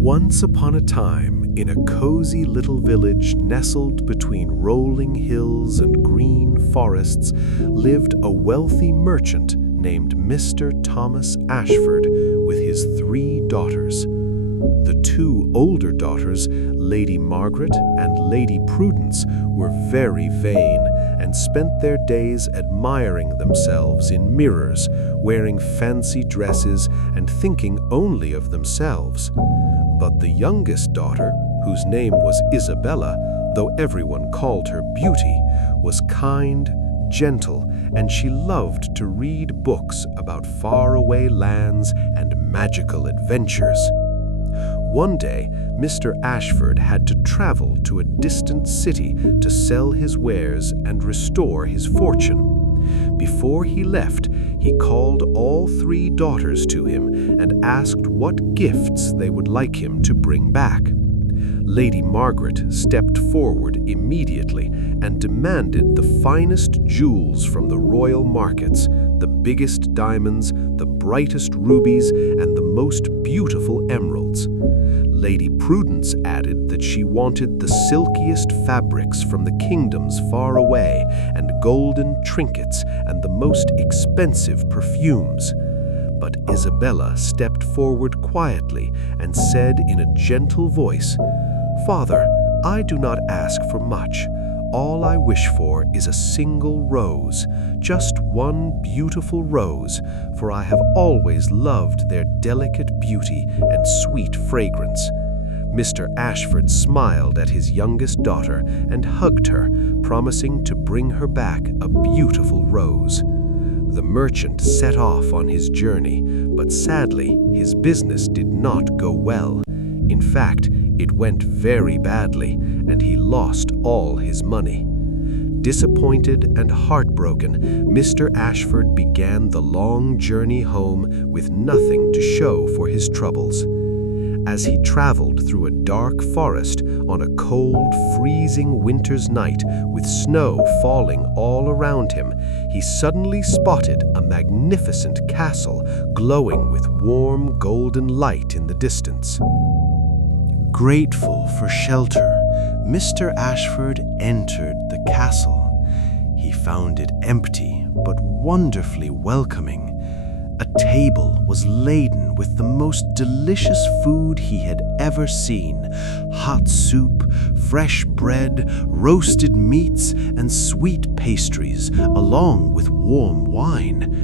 Once upon a time, in a cozy little village nestled between rolling hills and green forests, lived a wealthy merchant named Mr. Thomas Ashford with his 3 daughters. The 2 older daughters, Lady Margaret and Lady Prudence, were very vain and spent their days admiring themselves in mirrors, wearing fancy dresses and thinking only of themselves. But the youngest daughter, whose name was Isabella, though everyone called her Beauty, was kind, gentle, and she loved to read books about faraway lands and magical adventures. One day, Mr. Ashford had to travel to a distant city to sell his wares and restore his fortune. Before he left, he called all 3 daughters to him and asked what gifts they would like him to bring back. Lady Margaret stepped forward immediately and demanded the finest jewels from the royal markets, the biggest diamonds, the brightest rubies, and the most beautiful emeralds. Lady Prudence added that she wanted the silkiest fabrics from the kingdoms far away, and golden trinkets, and the most expensive perfumes. But Isabella stepped forward quietly and said in a gentle voice, "Father, I do not ask for much. All I wish for is a single rose, just one beautiful rose, for I have always loved their delicate beauty and sweet fragrance." Mr. Ashford smiled at his youngest daughter and hugged her, promising to bring her back a beautiful rose. The merchant set off on his journey, but sadly, his business did not go well. In fact, it went very badly, and he lost all his money. Disappointed and heartbroken, Mr. Ashford began the long journey home with nothing to show for his troubles. As he traveled through a dark forest on a cold, freezing winter's night with snow falling all around him, he suddenly spotted a magnificent castle glowing with warm golden light in the distance. Grateful for shelter, Mr. Ashford entered the castle. He found it empty but wonderfully welcoming. A table was laden with the most delicious food he had ever seen: hot soup, fresh bread, roasted meats, and sweet pastries, along with warm wine.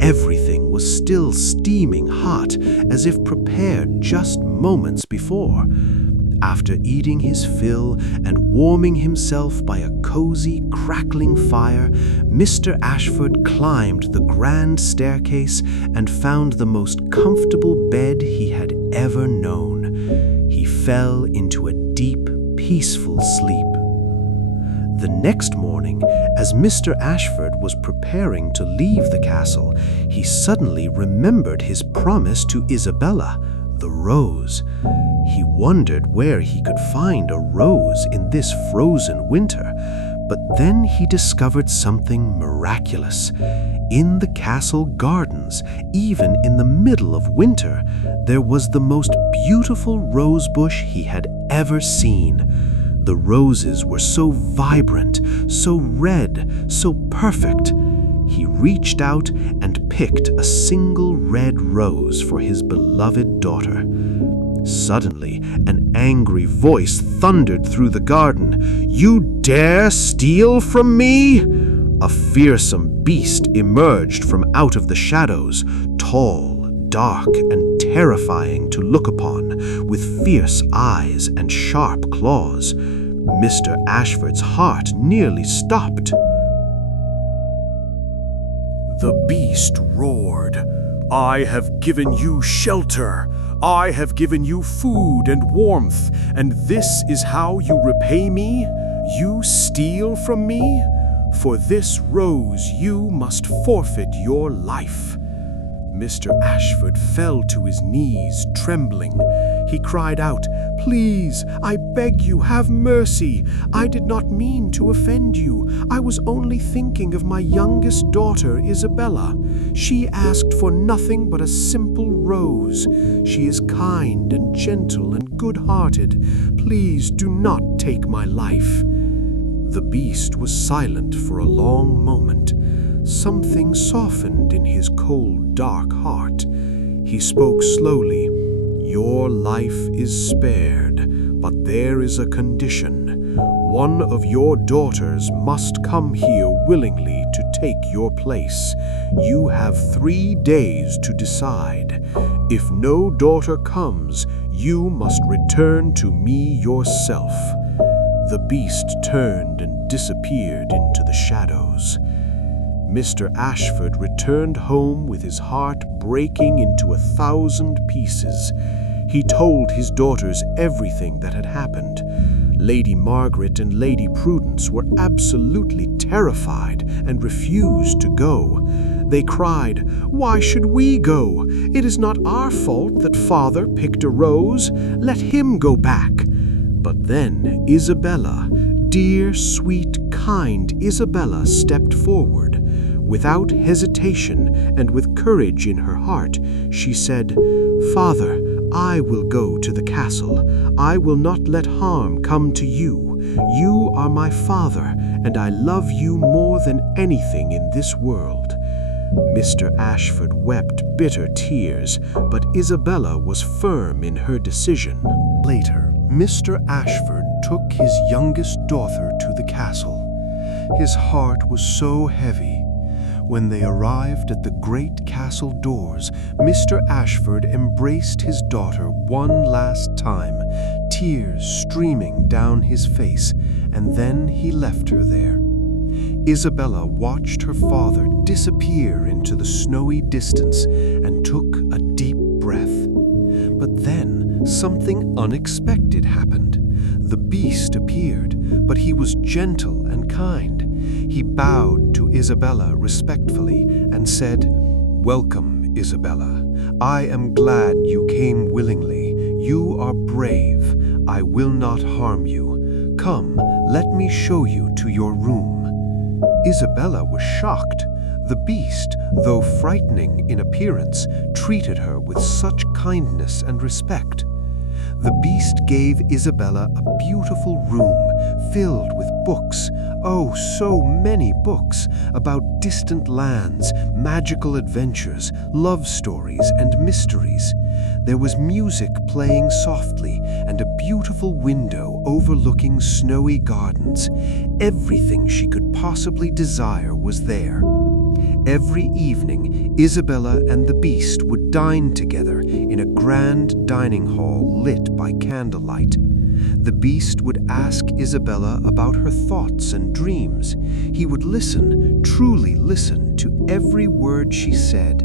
Everything was still steaming hot, as if prepared just moments before. After eating his fill and warming himself by a cozy, crackling fire, Mr. Ashford climbed the grand staircase and found the most comfortable bed he had ever known. He fell into a deep, peaceful sleep. The next morning, as Mr. Ashford was preparing to leave the castle, he suddenly remembered his promise to Isabella, the rose. He wondered where he could find a rose in this frozen winter, but then he discovered something miraculous. In the castle gardens, even in the middle of winter, there was the most beautiful rose bush he had ever seen. The roses were so vibrant, so red, so perfect. He reached out and picked a single red rose for his beloved daughter. Suddenly, an angry voice thundered through the garden. "You dare steal from me?" A fearsome beast emerged from out of the shadows, tall, dark, and terrifying to look upon, with fierce eyes and sharp claws. Mr. Ashford's heart nearly stopped. The beast roared, "I have given you shelter. I have given you food and warmth, and this is how you repay me? You steal from me? For this rose you must forfeit your life." Mr. Ashford fell to his knees, trembling. He cried out, Please, I beg you, have mercy. I did not mean to offend you. I was only thinking of my youngest daughter, Isabella. She asked for nothing but a simple rose. She is kind and gentle and good-hearted. Please do not take my life." The beast was silent for a long moment. Something softened in his cold, dark heart. He spoke slowly. "Your life is spared, but there is a condition. One of your daughters must come here willingly to take your place. You have 3 days to decide. If no daughter comes, you must return to me yourself." The beast turned and disappeared into the shadows. Mr. Ashford returned home with his heart breaking into 1,000 pieces. He told his daughters everything that had happened. Lady Margaret and Lady Prudence were absolutely terrified and refused to go. They cried, "Why should we go? It is not our fault that father picked a rose. Let him go back." But then Isabella, dear, sweet, kind Isabella, stepped forward. Without hesitation and with courage in her heart, she said, "Father, I will go to the castle. I will not let harm come to you. You are my father, and I love you more than anything in this world." Mr. Ashford wept bitter tears, but Isabella was firm in her decision. Later, Mr. Ashford took his youngest daughter to the castle. His heart was so heavy. When they arrived at the great castle doors, Mr. Ashford embraced his daughter one last time, tears streaming down his face, and then he left her there. Isabella watched her father disappear into the snowy distance and took a deep breath. But then something unexpected happened. The beast appeared, but he was gentle and kind. He bowed to Isabella respectfully and said, "Welcome, Isabella. I am glad you came willingly. You are brave. I will not harm you. Come, let me show you to your room." Isabella was shocked. The beast, though frightening in appearance, treated her with such kindness and respect. The beast gave Isabella a beautiful room filled with books, oh, so many books, about distant lands, magical adventures, love stories, and mysteries. There was music playing softly and a beautiful window overlooking snowy gardens. Everything she could possibly desire was there. Every evening, Isabella and the beast would dine together in a grand dining hall lit by candlelight. The beast would ask Isabella about her thoughts and dreams. He would listen, truly listen, to every word she said.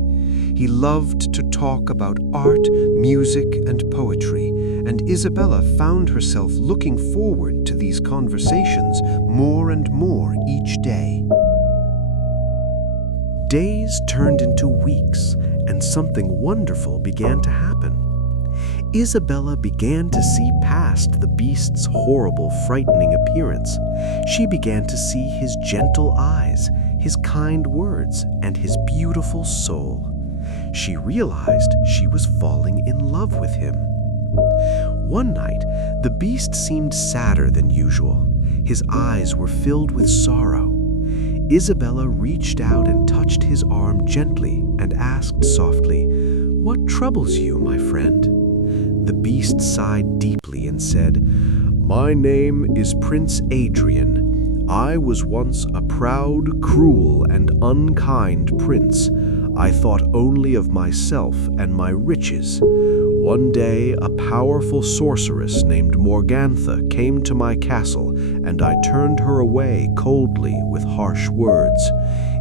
He loved to talk about art, music, and poetry, and Isabella found herself looking forward to these conversations more and more each day. Days turned into weeks, and something wonderful began to happen. Isabella began to see past the beast's horrible, frightening appearance. She began to see his gentle eyes, his kind words, and his beautiful soul. She realized she was falling in love with him. One night, the beast seemed sadder than usual. His eyes were filled with sorrow. Isabella reached out and touched his arm gently and asked softly, "What troubles you, my friend?" The beast sighed deeply and said, "My name is Prince Adrian. I was once a proud, cruel, and unkind prince. I thought only of myself and my riches. One day, a powerful sorceress named Morgantha came to my castle, and I turned her away coldly with harsh words.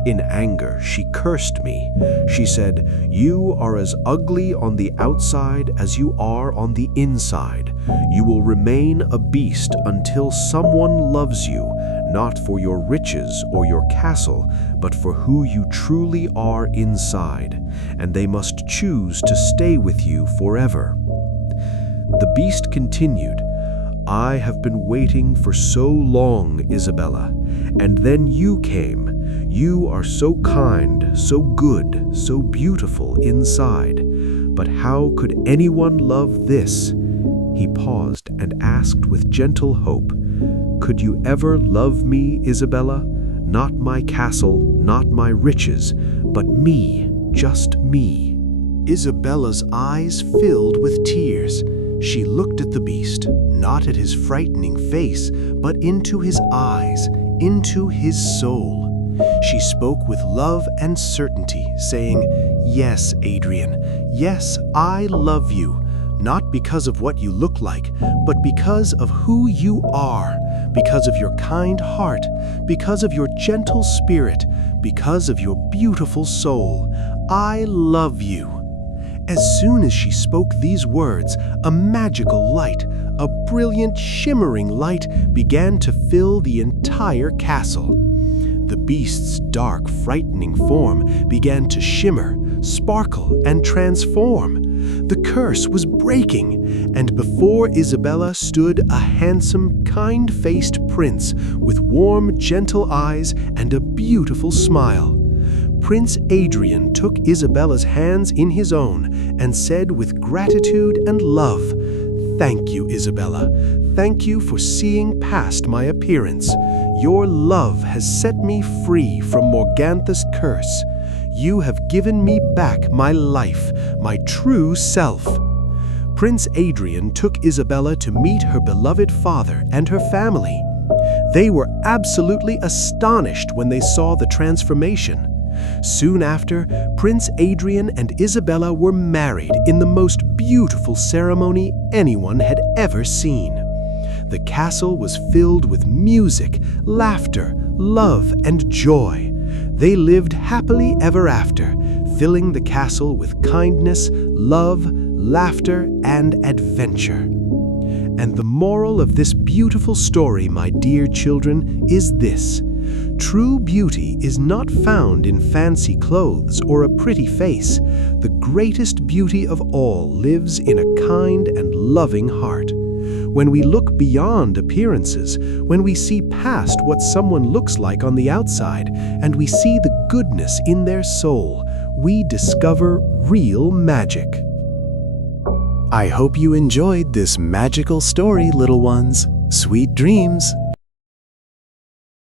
In anger, she cursed me. She said, 'You are as ugly on the outside as you are on the inside. You will remain a beast until someone loves you, not for your riches or your castle, but for who you truly are inside, and they must choose to stay with you forever.' The beast continued, "I have been waiting for so long, Isabella, and then you came. You are so kind, so good, so beautiful inside. But how could anyone love this?" He paused and asked with gentle hope, "Could you ever love me, Isabella? Not my castle, not my riches, but me, just me." Isabella's eyes filled with tears. She looked at the beast, not at his frightening face, but into his eyes, into his soul. She spoke with love and certainty, saying, "Yes, Adrian, yes, I love you, not because of what you look like, but because of who you are, because of your kind heart, because of your gentle spirit, because of your beautiful soul. I love you." As soon as she spoke these words, a magical light, a brilliant, shimmering light, began to fill the entire castle. The beast's dark, frightening form began to shimmer, sparkle, and transform. The curse was breaking, and before Isabella stood a handsome, kind-faced prince with warm, gentle eyes and a beautiful smile. Prince Adrian took Isabella's hands in his own and said with gratitude and love, "Thank you, Isabella. Thank you for seeing past my appearance. Your love has set me free from Morgantha's curse. You have given me back my life, my true self." Prince Adrian took Isabella to meet her beloved father and her family. They were absolutely astonished when they saw the transformation. Soon after, Prince Adrian and Isabella were married in the most beautiful ceremony anyone had ever seen. The castle was filled with music, laughter, love, and joy. They lived happily ever after, filling the castle with kindness, love, laughter, and adventure. And the moral of this beautiful story, my dear children, is this: true beauty is not found in fancy clothes or a pretty face. The greatest beauty of all lives in a kind and loving heart. When we look beyond appearances, when we see past what someone looks like on the outside, and we see the goodness in their soul, we discover real magic. I hope you enjoyed this magical story, little ones. Sweet dreams!